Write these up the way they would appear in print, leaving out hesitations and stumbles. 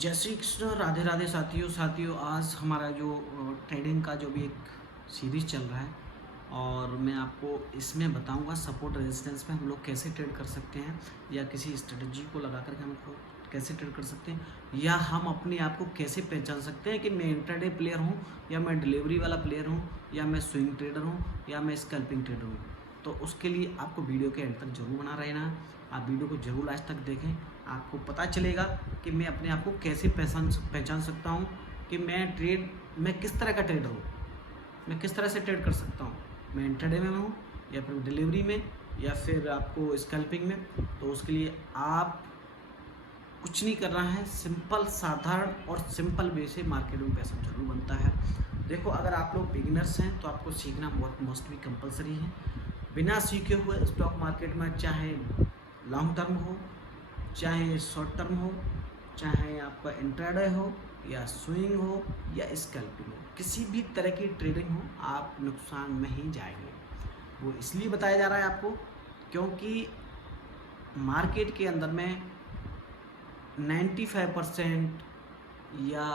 जय श्री कृष्ण, राधे राधे साथियों आज हमारा जो ट्रेडिंग का जो भी एक सीरीज चल रहा है और मैं आपको इसमें बताऊंगा सपोर्ट रेजिस्टेंस में हम लोग कैसे ट्रेड कर सकते हैं या किसी स्ट्रेटजी को लगा करके हमको कैसे ट्रेड कर सकते हैं या हम अपने आप को कैसे पहचान सकते हैं कि मैं इंट्राडे प्लेयर हूं या मैं डिलीवरी वाला प्लेयर हूं या मैं स्विंग ट्रेडर हूं या मैं स्कैल्पिंग ट्रेडर हूं। तो उसके लिए आपको वीडियो के एंड तक जरूर बना रहना। आप वीडियो को जरूर लास्ट तक देखें, आपको पता चलेगा कि मैं अपने आप को कैसे पहचान सकता हूँ कि मैं किस तरह का ट्रेडर हूँ, मैं किस तरह से ट्रेड कर सकता हूँ। मैं इंट्राडे में हूँ या फिर डिलीवरी में या फिर आपको स्कैल्पिंग में। तो उसके लिए आप कुछ नहीं करना है, सिंपल साधारण और सिंपल वे से मार्केट में पैसा जरूर बनता है। देखो, अगर आप लोग बिगिनर्स हैं तो आपको सीखना बहुत मस्ट भी कंपलसरी है। बिना सीखे हुए स्टॉक मार्केट में चाहे लॉन्ग टर्म हो, चाहे शॉर्ट टर्म हो, चाहे आपका इंट्राडे हो या स्विंग हो या स्कैल्पिंग हो, किसी भी तरह की ट्रेडिंग हो, आप नुकसान में ही जाएंगे। वो इसलिए बताया जा रहा है आपको क्योंकि मार्केट के अंदर में 95% या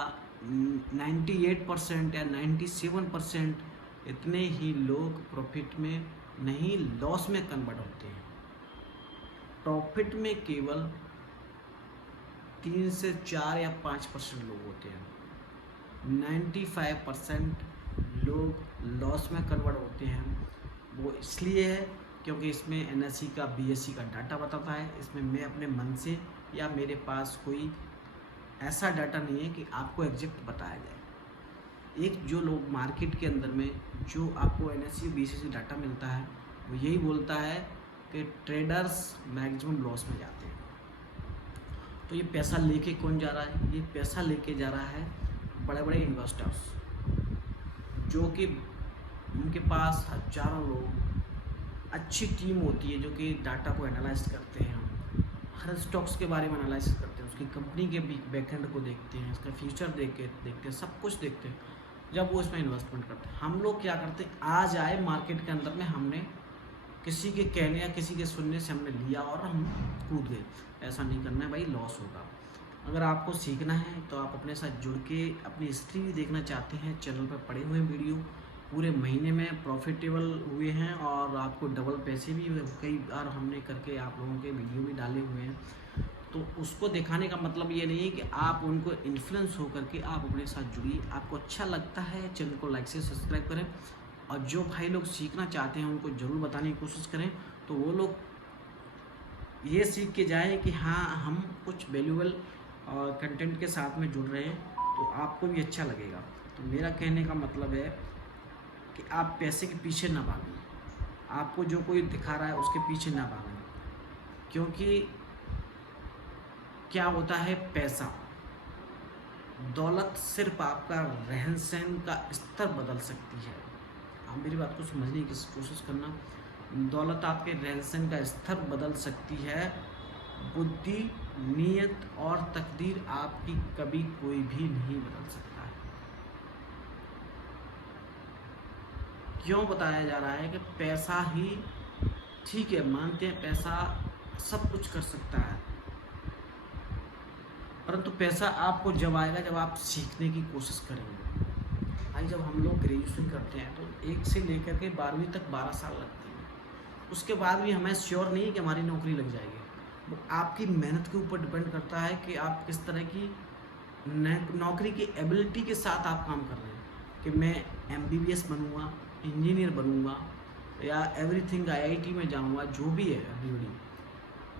98% या 97% इतने ही लोग प्रॉफिट में नहीं लॉस में कन्वर्ट होते हैं। प्रॉफिट में केवल 3 से 4 या 5% लोग होते हैं। 95% लोग लॉस में कन्वर्ट होते हैं। वो इसलिए है क्योंकि इसमें एनएसई का बीएसई का डाटा बताता है। इसमें मैं अपने मन से या मेरे पास कोई ऐसा डाटा नहीं है कि आपको एग्जैक्ट बताया जाए। एक जो लोग मार्केट के अंदर में जो आपको एनएसई बीएसई डाटा मिलता है वो यही बोलता है कि ट्रेडर्स मैक्सिमम लॉस में जाते हैं। तो ये पैसा लेके कौन जा रहा है? ये पैसा लेके जा रहा है बड़े बड़े इन्वेस्टर्स, जो कि उनके पास हजारों लोग, अच्छी टीम होती है जो कि डाटा को एनालाइज करते हैं। हर स्टॉक्स के बारे में एनालाइज करते हैं, उसकी कंपनी के बैकएंड को देखते हैं, इसका फ्यूचर देखते हैं, सब कुछ देखते हैं जब वो इसमें इन्वेस्टमेंट करते हैं। हम लोग क्या करते हैं, आज आए मार्केट के अंदर में, हमने किसी के कहने या किसी के सुनने से हमने लिया और हम कूद गए। ऐसा नहीं करना है भाई, लॉस होगा। अगर आपको सीखना है तो आप अपने साथ जुड़ के अपनी हिस्ट्री भी देखना चाहते हैं, चैनल पर पड़े हुए वीडियो पूरे महीने में प्रॉफिटेबल हुए हैं और आपको डबल पैसे भी कई बार हमने करके आप लोगों के वीडियो भी डाले हुए हैं। तो उसको दिखाने का मतलब ये नहीं है कि आप उनको इन्फ्लुएंस होकर के आप अपने साथ जुड़िए। आपको अच्छा लगता है चैनल को लाइक से सब्सक्राइब करें और जो भाई लोग सीखना चाहते हैं उनको ज़रूर बताने की कोशिश करें, तो वो लोग ये सीख के जाएं कि हाँ, हम कुछ वैल्यूबल कंटेंट के साथ में जुड़ रहे हैं, तो आपको भी अच्छा लगेगा। तो मेरा कहने का मतलब है कि आप पैसे के पीछे ना भागें, आपको जो कोई दिखा रहा है उसके पीछे ना भागें। क्योंकि क्या होता है, पैसा, दौलत सिर्फ आपका रहन सहन का स्तर बदल सकती है। आप मेरी बात को समझने की कोशिश करना। दौलत आपके रहन सहन का स्तर बदल सकती है, बुद्धि, नीयत और तकदीर आपकी कभी कोई भी नहीं बदल सकता है। क्यों बताया जा रहा है कि पैसा ही, ठीक है मानते हैं पैसा सब कुछ कर सकता है, परंतु पैसा आपको जब आएगा जब आप सीखने की कोशिश करेंगे। भाई, जब हम लोग ग्रेजुएशन करते हैं तो 1 से लेकर के 12वीं तक 12 साल लगते हैं। उसके बाद भी हमें श्योर नहीं है कि हमारी नौकरी लग जाएगी। वो आपकी मेहनत के ऊपर डिपेंड करता है कि आप किस तरह की नौकरी की एबिलिटी के साथ आप काम कर रहे हैं। कि मैं एमबीबीएस बनूंगा, इंजीनियर बनूंगा या एवरीथिंग आईआईटी में जाऊंगा, जो भी है एवरीबडी,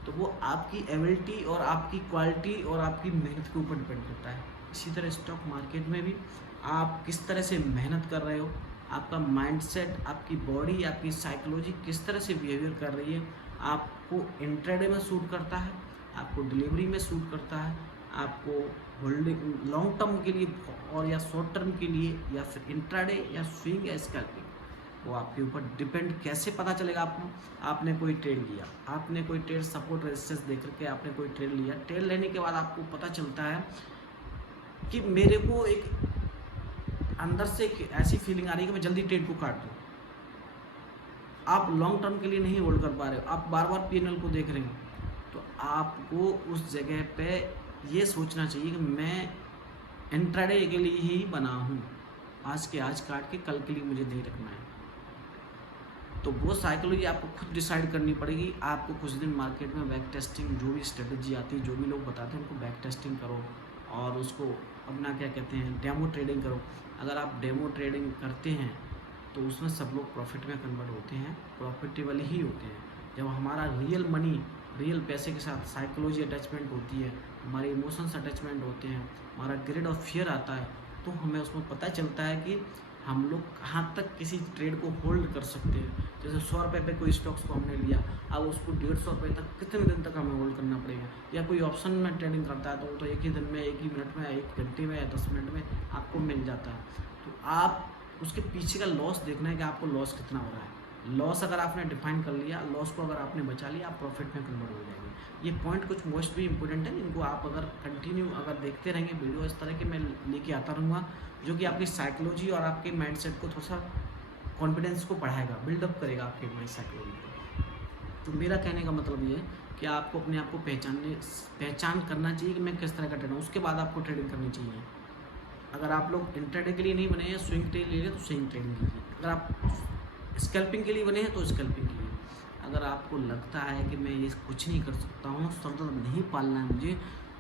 तो वो आपकी एबिलिटी और आपकी क्वालिटी और आपकी मेहनत के ऊपर डिपेंड करता है। इसी तरह स्टॉक मार्केट में भी आप किस तरह से मेहनत कर रहे हो, आपका माइंडसेट, आपकी बॉडी, आपकी साइकोलॉजी किस तरह से बिहेवियर कर रही है। आपको इंट्राडे में सूट करता है, आपको डिलीवरी में सूट करता है, आपको होल्डिंग लॉन्ग टर्म के लिए और या शॉर्ट टर्म के लिए या फिर इंट्राडे या स्विंग या स्कैल्पिंग, वो आपके ऊपर डिपेंड। कैसे पता चलेगा आपको? आपने कोई ट्रेड लिया, आपने कोई ट्रेड सपोर्ट रेजिस्टेंस देख करके आपने कोई ट्रेड लिया, ट्रेड लेने के बाद आपको पता चलता है कि मेरे को एक अंदर से एक ऐसी फीलिंग आ रही है कि मैं जल्दी ट्रेड को काट दूँ। आप लॉन्ग टर्म के लिए नहीं होल्ड कर पा रहे हो, आप बार बार पीएनएल को देख रहे हो, तो आपको उस जगह पे ये सोचना चाहिए कि मैं इंट्राडे के लिए ही बना हूँ, आज के आज काट के कल के लिए मुझे नहीं रखना है। तो वो साइकोलॉजी आपको खुद डिसाइड करनी पड़ेगी। आपको कुछ दिन मार्केट में बैक टेस्टिंग, जो भी स्ट्रेटजी आती है, जो भी लोग बताते हैं, उनको बैक टेस्टिंग करो और उसको अपना क्या कहते हैं डेमो ट्रेडिंग करो। अगर आप डेमो ट्रेडिंग करते हैं तो उसमें सब लोग प्रॉफिट में कन्वर्ट होते हैं, प्रॉफिटेबल ही होते हैं। जब हमारा रियल मनी, रियल पैसे के साथ साइकोलॉजी अटैचमेंट होती है, हमारे इमोशंस अटैचमेंट होते हैं, हमारा ग्रेड ऑफ फियर आता है, तो हमें उसमें पता चलता है कि हम लोग कहाँ तक किसी ट्रेड को होल्ड कर सकते हैं। जैसे 100 रुपये पे कोई स्टॉक्स को हमने लिया, अब उसको 150 रुपये तक कितने दिन तक हमें होल्ड करना पड़ेगा। या कोई ऑप्शन में ट्रेडिंग करता है तो वो तो एक ही दिन में, एक ही मिनट में, एक घंटे में या 10 मिनट में आपको मिल जाता है। तो आप उसके पीछे का लॉस देखना है कि आपको लॉस कितना हो रहा है। लॉस अगर आपने डिफाइन कर लिया, लॉस को अगर आपने बचा लिया, आप प्रॉफिट में कन्वर्ट हो जाएंगे। ये पॉइंट कुछ मोस्ट भी इंपॉर्टेंट है, इनको आप अगर कंटिन्यू अगर देखते रहेंगे वीडियो, इस तरह के मैं लेके आता रहूँगा, जो कि आपकी साइकोलॉजी और आपके माइंडसेट को थोड़ा सा कॉन्फिडेंस को बढ़ाएगा, बिल्डअप करेगा आपके माइंड साइकोलॉजी को। तो मेरा कहने का मतलब ये है कि आपको अपने आप को पहचान करना चाहिए कि मैं किस तरह का ट्रेडर हूँ, उसके बाद आपको ट्रेडिंग करनी चाहिए। अगर आप लोग इंट्राडे के लिए नहीं बने हैं, स्विंग ट्रेड ले लें तो स्विंग ट्रेडिंग कीजिए। अगर आप स्कैल्पिंग के लिए बने हैं तो स्कैल्पिंग के लिए। अगर आपको लगता है कि मैं ये कुछ नहीं कर सकता हूँ, सतत नहीं पालना है मुझे,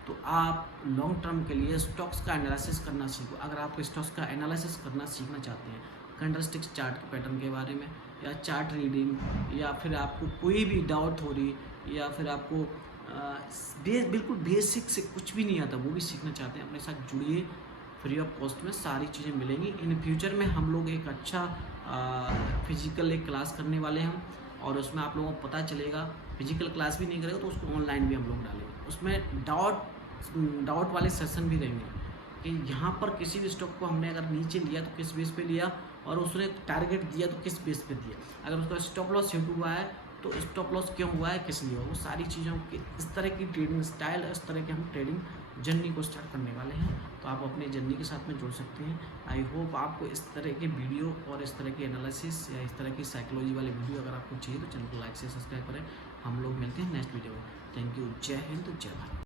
तो आप लॉन्ग टर्म के लिए स्टॉक्स का एनालिसिस करना सीखो। अगर आप स्टॉक्स का एनालिसिस करना सीखना चाहते हैं, कैंडलस्टिक्स चार्ट के पैटर्न के बारे में, या चार्ट रीडिंग, या फिर आपको कोई भी डाउट हो रही, या फिर आपको बिल्कुल बेसिक से कुछ भी नहीं आता, वो भी सीखना चाहते हैं, अपने साथ जुड़िए। फ्री ऑफ कॉस्ट में सारी चीज़ें मिलेंगी। इन फ्यूचर में हम लोग एक अच्छा फिजिकल एक क्लास करने वाले हैं, और उसमें आप लोगों को पता चलेगा। फिजिकल क्लास भी नहीं करेगा तो उसको ऑनलाइन भी हम लोग डालेंगे। उसमें डाउट वाले सेशन भी रहेंगे कि यहाँ पर किसी भी स्टॉक को हमने अगर नीचे लिया तो किस बेस पे लिया, और उसने टारगेट दिया तो किस बेस पे दिया। अगर उसका स्टॉप लॉस हिट हुआ है तो स्टॉप लॉस क्यों हुआ है, किस लिए हुआ, वो सारी चीज़ों की इस तरह की ट्रेडिंग स्टाइल, इस तरह के हम ट्रेडिंग जर्नी को स्टार्ट करने वाले हैं। तो आप अपने जर्नी के साथ में जुड़ सकते हैं। आई होप आपको इस तरह के वीडियो और इस तरह के एनालिसिस या इस तरह की साइकोलॉजी वाले वीडियो अगर आपको चाहिए तो चैनल को लाइक से सब्सक्राइब करें। हम लोग मिलते हैं नेक्स्ट वीडियो में। Thank you. जय हिंद, जय भारत।